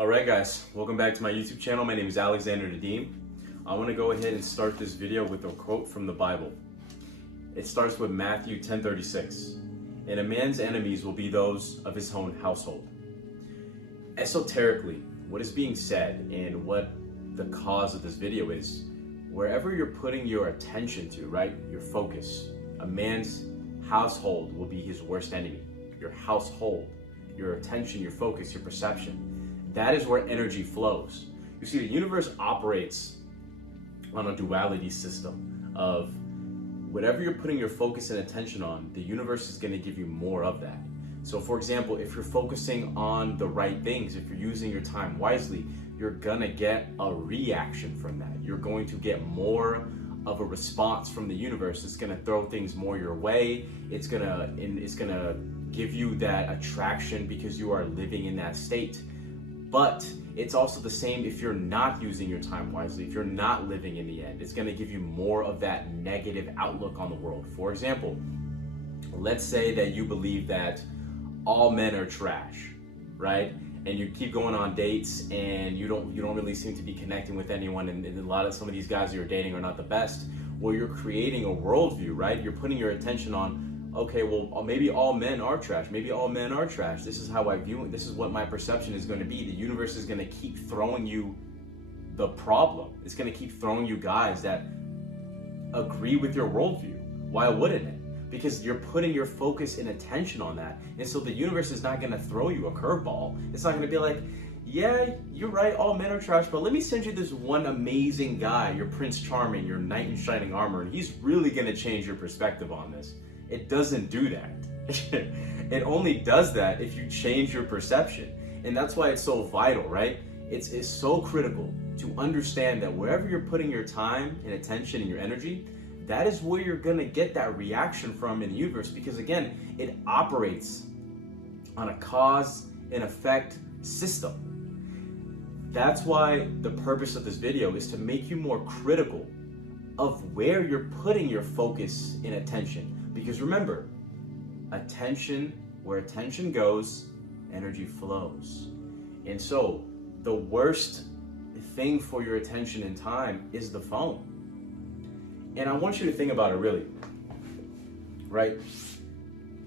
Alright guys, welcome back to my YouTube channel. My name is Alexander Nadim. I want to go ahead and start this video with a quote from the Bible. It starts with Matthew 10:36. And a man's enemies will be those of his own household. Esoterically, what is being said and what the cause of this video is, wherever you're putting your attention to, right, your focus, a man's household will be his worst enemy. Your household, your attention, your focus, your perception. That is where energy flows. You see, the universe operates on a duality system of whatever you're putting your focus and attention on, the universe is going to give you more of that. So for example, if you're focusing on the right things, if you're using your time wisely, you're going to get a reaction from that. You're going to get more of a response from the universe. It's going to throw things more your way. It's going to give you that attraction because you are living in that state. But it's also the same if you're not using your time wisely, if you're not living in the end. It's going to give you more of that negative outlook on the world. For example, let's say that you believe that all men are trash, right? And you keep going on dates and you don't really seem to be connecting with anyone, and some of these guys that you're dating are not the best. Well, you're creating a worldview, right? You're putting your attention on, okay, well, maybe all men are trash. Maybe all men are trash. This is how I view it. This is what my perception is going to be. The universe is going to keep throwing you the problem. It's going to keep throwing you guys that agree with your worldview. Why wouldn't it? Because you're putting your focus and attention on that. And so the universe is not going to throw you a curveball. It's not going to be like, yeah, you're right, all men are trash, but let me send you this one amazing guy, your Prince Charming, your knight in shining armor, and he's really going to change your perspective on this. It doesn't do that. It only does that if you change your perception. And that's why it's so vital, right? It's so critical to understand that wherever you're putting your time and attention and your energy, that is where you're gonna get that reaction from in the universe, because again, it operates on a cause and effect system. That's why the purpose of this video is to make you more critical of where you're putting your focus and attention. Because remember, where attention goes, energy flows. And so the worst thing for your attention and time is the phone. And I want you to think about it really, right?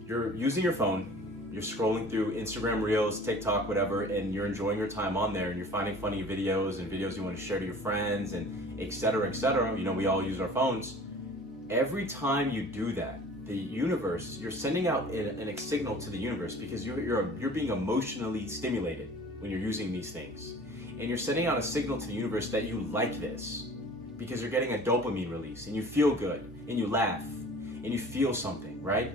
You're using your phone, you're scrolling through Instagram Reels, TikTok, whatever, and you're enjoying your time on there, and you're finding funny videos and videos you want to share to your friends, and et cetera, et cetera. You know, we all use our phones. Every time you do that, the universe, you're sending out a signal to the universe, because you're being emotionally stimulated when you're using these things. And you're sending out a signal to the universe that you like this, because you're getting a dopamine release, and you feel good, and you laugh, and you feel something, right?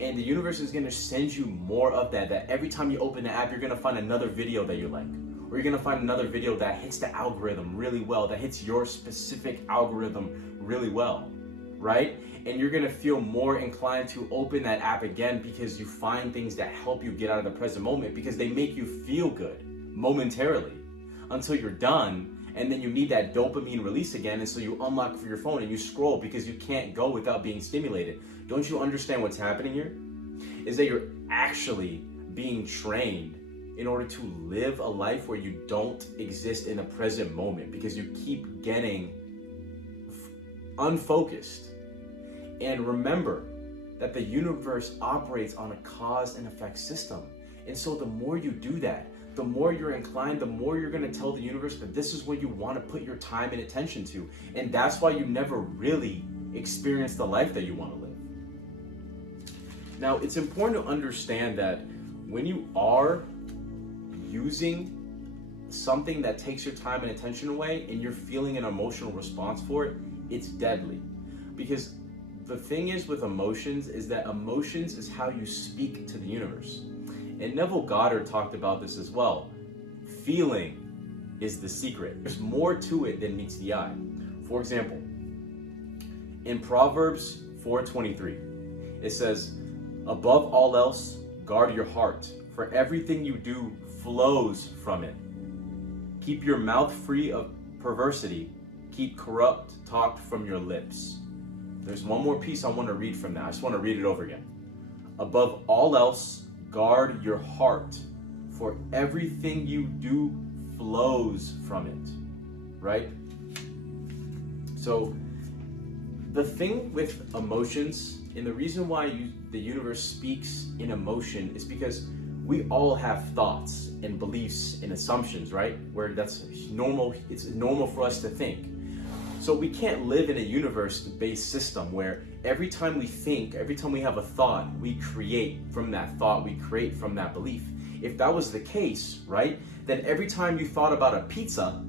And the universe is gonna send you more of that every time you open the app, you're gonna find another video that you like, or you're gonna find another video that hits the algorithm really well, that hits your specific algorithm really well, right? And you're gonna feel more inclined to open that app again, because you find things that help you get out of the present moment, because they make you feel good momentarily until you're done. And then you need that dopamine release again, and so you unlock for your phone and you scroll because you can't go without being stimulated. Don't you understand what's happening here? Is that you're actually being trained in order to live a life where you don't exist in the present moment, because you keep getting unfocused. And remember that the universe operates on a cause and effect system. And so the more you do that, the more you're inclined, the more you're going to tell the universe that this is what you want to put your time and attention to. And that's why you never really experience the life that you want to live. Now, it's important to understand that when you are using something that takes your time and attention away, and you're feeling an emotional response for it, it's deadly. Because the thing is with emotions is that emotions is how you speak to the universe. And Neville Goddard talked about this as well. Feeling is the secret. There's more to it than meets the eye. For example, in Proverbs 4:23, it says, above all else, guard your heart, for everything you do flows from it. Keep your mouth free of perversity. Keep corrupt talk from your lips. There's one more piece I want to read from that. I just want to read it over again. Above all else, guard your heart, For everything you do flows from it, right? So the thing with emotions, and the reason why the universe speaks in emotion, is because we all have thoughts and beliefs and assumptions, right? Where that's normal, it's normal for us to think. So we can't live in a universe-based system where every time we think, every time we have a thought, we create from that thought, we create from that belief. If that was the case, right, then every time you thought about a pizza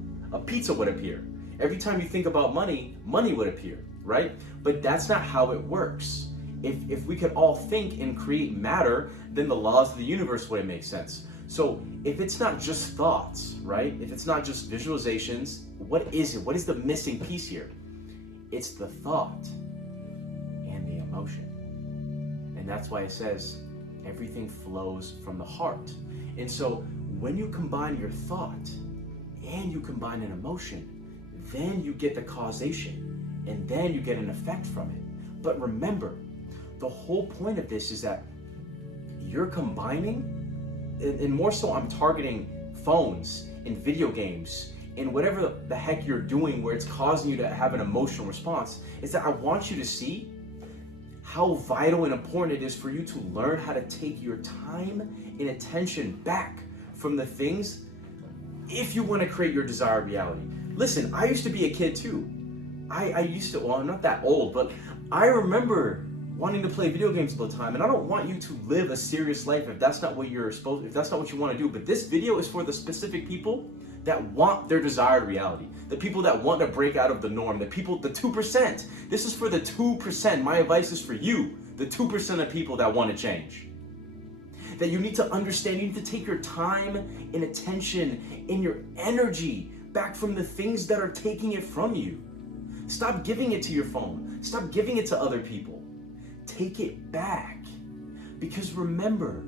would appear. Every time you think about money, money would appear, right? But that's not how it works. If we could all think and create matter, then the laws of the universe wouldn't make sense. So if it's not just thoughts, right? If it's not just visualizations, what is it? What is the missing piece here? It's the thought and the emotion. And that's why it says everything flows from the heart. And so when you combine your thought and you combine an emotion, then you get the causation, and then you get an effect from it. But remember, the whole point of this is that you're combining, and more so I'm targeting phones and video games and whatever the heck you're doing where it's causing you to have an emotional response, is that I want you to see how vital and important it is for you to learn how to take your time and attention back from the things if you want to create your desired reality. Listen, I used to be a kid too. I used to, well, I'm not that old, but I remember wanting to play video games all the time, and I don't want you to live a serious life if that's not what if that's not what you want to do. But this video is for the specific people that want their desired reality, the people that want to break out of the norm, the 2%. This is for the 2%. My advice is for you, the 2% of people that want to change. That you need to understand, you need to take your time and attention and your energy back from the things that are taking it from you. Stop giving it to your phone. Stop giving it to other people. Take it back. Because remember,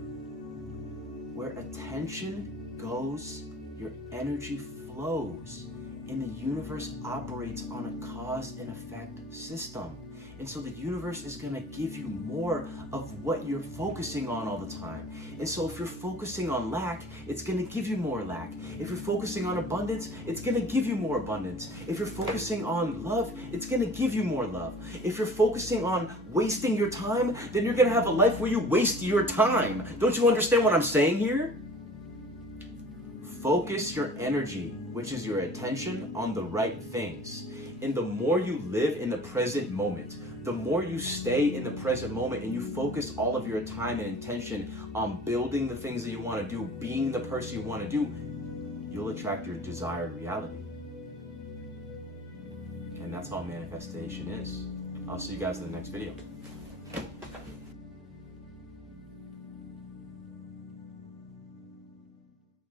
where attention goes, your energy flows. And the universe operates on a cause and effect system. And so the universe is going to give you more of what you're focusing on all the time. And so if you're focusing on lack, it's going to give you more lack. If you're focusing on abundance, it's going to give you more abundance. If you're focusing on love, it's going to give you more love. If you're focusing on wasting your time, then you're going to have a life where you waste your time. Don't you understand what I'm saying here? Focus your energy, which is your attention, on the right things. And the more you live in the present moment, the more you stay in the present moment and you focus all of your time and attention on building the things that you want to do, being the person you want to do, you'll attract your desired reality. And that's all manifestation is. I'll see you guys in the next video.